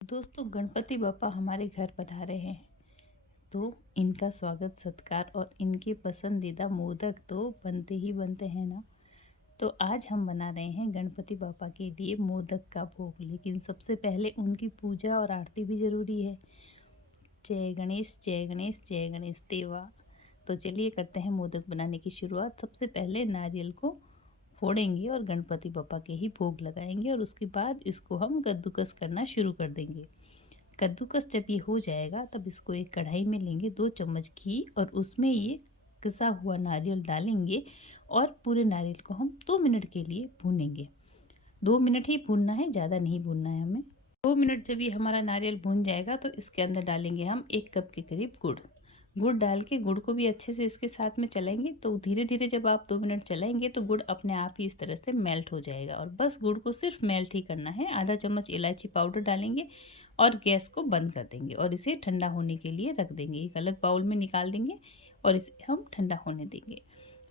दोस्तों, गणपति बप्पा हमारे घर पधारे हैं तो इनका स्वागत सत्कार और इनके पसंदीदा मोदक तो बनते ही बनते हैं ना। तो आज हम बना रहे हैं गणपति बप्पा के लिए मोदक का भोग, लेकिन सबसे पहले उनकी पूजा और आरती भी ज़रूरी है। जय गणेश जय गणेश जय गणेश देवा। तो चलिए करते हैं मोदक बनाने की शुरुआत। सबसे पहले नारियल को फोड़ेंगे और गणपति बप्पा के ही भोग लगाएंगे और उसके बाद इसको हम कद्दूकस करना शुरू कर देंगे। कद्दूकस जब ये हो जाएगा तब इसको एक कढ़ाई में लेंगे, 2 चम्मच घी और उसमें ये पिसा हुआ नारियल डालेंगे और पूरे नारियल को हम 2 मिनट के लिए भूनेंगे। 2 मिनट ही भूनना है, ज़्यादा नहीं भूनना है हमें। 2 मिनट जब ये हमारा नारियल भून जाएगा तो इसके अंदर डालेंगे हम 1 कप के करीब गुड़। गुड़ डाल के गुड़ को भी अच्छे से इसके साथ में चलाएंगे। तो धीरे धीरे जब आप 2 मिनट चलाएंगे तो गुड़ अपने आप ही इस तरह से मेल्ट हो जाएगा और बस गुड़ को सिर्फ मेल्ट ही करना है। आधा चम्मच इलायची पाउडर डालेंगे और गैस को बंद कर देंगे और इसे ठंडा होने के लिए रख देंगे। एक अलग बाउल में निकाल देंगे और इसे हम ठंडा होने देंगे।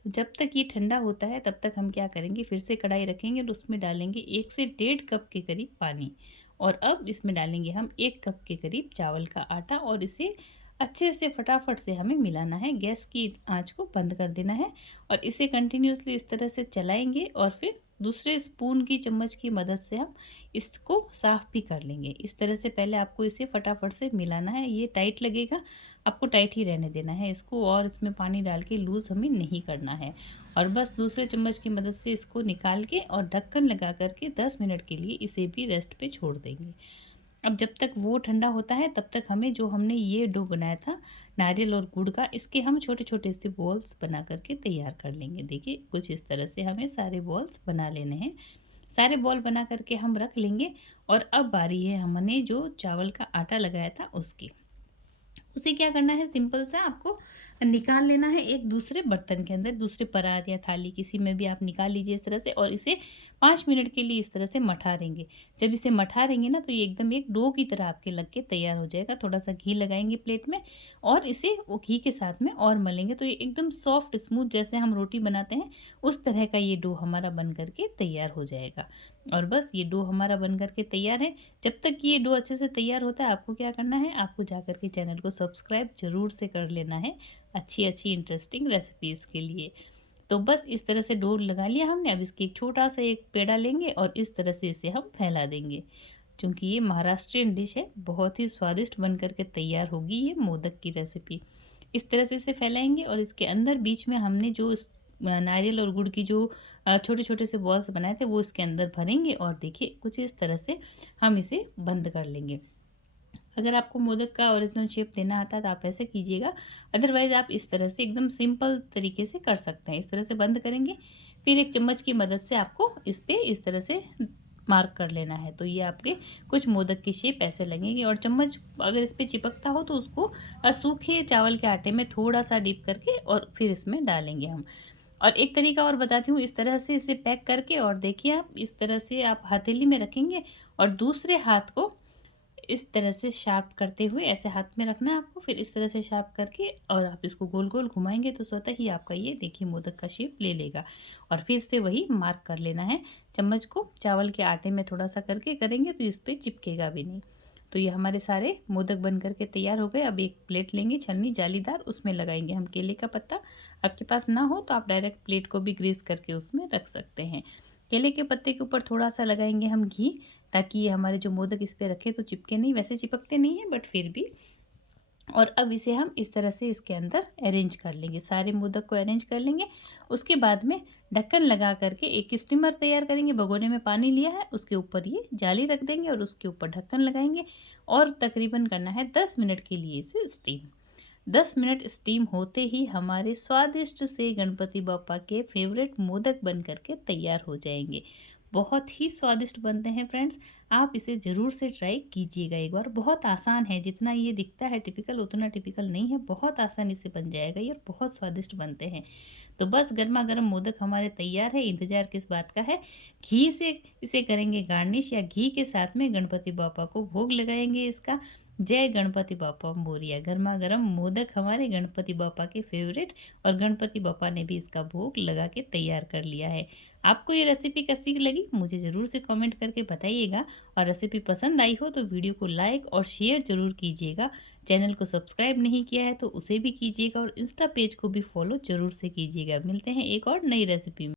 जब तक ये ठंडा होता है तब तक हम क्या करेंगे, फिर से कढ़ाई रखेंगे और उसमें डालेंगे 1 से 1.5 कप के करीब पानी और अब इसमें डालेंगे हम 1 कप के करीब चावल का आटा और इसे अच्छे से फटाफट से हमें मिलाना है। गैस की आंच को बंद कर देना है और इसे कंटिन्यूसली इस तरह से चलाएंगे और फिर दूसरे स्पून की चम्मच की मदद से हम इसको साफ़ भी कर लेंगे। इस तरह से पहले आपको इसे फटाफट से मिलाना है। ये टाइट लगेगा, आपको टाइट ही रहने देना है इसको और इसमें पानी डाल के लूज़ हमें नहीं करना है। और बस दूसरे चम्मच की मदद से इसको निकाल के और ढक्कन लगा करके 10 मिनट के लिए इसे भी रेस्ट पे छोड़ देंगे। अब जब तक वो ठंडा होता है तब तक हमें जो हमने ये डो बनाया था नारियल और गुड़ का, इसके हम छोटे छोटे से बॉल्स बना करके तैयार कर लेंगे। देखिए कुछ इस तरह से हमें सारे बॉल्स बना लेने हैं। सारे बॉल बना करके हम रख लेंगे और अब बारी है हमने जो चावल का आटा लगाया था उसकी। उसे क्या करना है, सिंपल सा आपको निकाल लेना है एक दूसरे बर्तन के अंदर, दूसरे परात या थाली किसी में भी आप निकाल लीजिए इस तरह से और इसे 5 मिनट के लिए इस तरह से मठारेंगे। जब इसे मठारेंगे ना तो ये एकदम एक डो की तरह आपके लग के तैयार हो जाएगा। थोड़ा सा घी लगाएंगे प्लेट में और इसे वो घी के साथ में और मलेंगे तो ये एकदम सॉफ्ट स्मूथ, जैसे हम रोटी बनाते हैं उस तरह का ये डो हमारा बन करके तैयार हो जाएगा। और बस ये डो हमारा बन करके तैयार है। जब तक ये डो अच्छे से तैयार होता है आपको क्या करना है, आपको जा कर के चैनल को सब्सक्राइब ज़रूर से कर लेना है अच्छी अच्छी इंटरेस्टिंग रेसिपीज़ के लिए। तो बस इस तरह से डो लगा लिया हमने। अब इसकी एक छोटा सा एक पेड़ा लेंगे और इस तरह से इसे हम फैला देंगे। क्योंकि ये महाराष्ट्रियन डिश है, बहुत ही स्वादिष्ट बन करके तैयार होगी ये मोदक की रेसिपी। इस तरह से इसे फैलाएंगे और इसके अंदर बीच में हमने जो नारियल और गुड़ की जो छोटे छोटे से बॉल्स बनाए थे वो इसके अंदर भरेंगे और देखिए कुछ इस तरह से हम इसे बंद कर लेंगे। अगर आपको मोदक का ओरिजिनल शेप देना आता है तो आप ऐसे कीजिएगा, अदरवाइज़ आप इस तरह से एकदम सिंपल तरीके से कर सकते हैं। इस तरह से बंद करेंगे, फिर एक चम्मच की मदद से आपको इस पे इस तरह से मार्क कर लेना है तो ये आपके कुछ मोदक की शेप ऐसे लगेंगे। और चम्मच अगर इस पे चिपकता हो तो उसको सूखे चावल के आटे में थोड़ा सा डिप करके और फिर इसमें डालेंगे हम। और एक तरीका और बताती हूँ, इस तरह से इसे पैक करके और देखिए आप इस तरह से आप हथेली में रखेंगे और दूसरे हाथ को इस तरह से शार्प करते हुए ऐसे हाथ में रखना है आपको। फिर इस तरह से शार्प करके और आप इसको गोल गोल घुमाएंगे तो स्वतः ही आपका ये देखिए मोदक का शेप ले लेगा। और फिर से वही मार्क कर लेना है, चम्मच को चावल के आटे में थोड़ा सा करके करेंगे तो इस पर चिपकेगा भी नहीं। तो ये हमारे सारे मोदक बन करके तैयार हो गए। अब एक प्लेट लेंगे छन्नी जालीदार, उसमें लगाएंगे हम केले का पत्ता। आपके पास ना हो तो आप डायरेक्ट प्लेट को भी ग्रीस करके उसमें रख सकते हैं। केले के पत्ते के ऊपर थोड़ा सा लगाएंगे हम घी, ताकि ये हमारे जो मोदक इस पे रखे तो चिपके नहीं। वैसे चिपकते नहीं हैं बट फिर भी। और अब इसे हम इस तरह से इसके अंदर अरेंज कर लेंगे, सारे मोदक को अरेंज कर लेंगे। उसके बाद में ढक्कन लगा करके एक स्टीमर तैयार करेंगे। भगोने में पानी लिया है, उसके ऊपर ये जाली रख देंगे और उसके ऊपर ढक्कन लगाएंगे और तकरीबन करना है 10 मिनट के लिए इसे स्टीम। 10 मिनट स्टीम होते ही हमारे स्वादिष्ट से गणपति बप्पा के फेवरेट मोदक बन करके तैयार हो जाएंगे। बहुत ही स्वादिष्ट बनते हैं फ्रेंड्स, आप इसे ज़रूर से ट्राई कीजिएगा एक बार। बहुत आसान है, जितना ये दिखता है टिपिकल उतना टिपिकल नहीं है, बहुत आसानी से बन जाएगा ये और बहुत स्वादिष्ट बनते हैं। तो बस गर्मा गर्म मोदक हमारे तैयार है, इंतज़ार किस बात का है। घी से इसे करेंगे गार्निश या घी के साथ में गणपति बापा को भोग लगाएंगे इसका। जय गणपति बापा मोरिया। गर्मा गर्म मोदक हमारे गणपति बापा के फेवरेट और गणपति बापा ने भी इसका भोग लगा के तैयार कर लिया है। आपको ये रेसिपी कैसी लगी मुझे ज़रूर से कमेंट करके बताइएगा और रेसिपी पसंद आई हो तो वीडियो को लाइक और शेयर ज़रूर कीजिएगा। चैनल को सब्सक्राइब नहीं किया है तो उसे भी कीजिएगा और इंस्टा पेज को भी फॉलो ज़रूर से कीजिएगा। मिलते हैं एक और नई रेसिपी में।